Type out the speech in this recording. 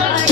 Bye.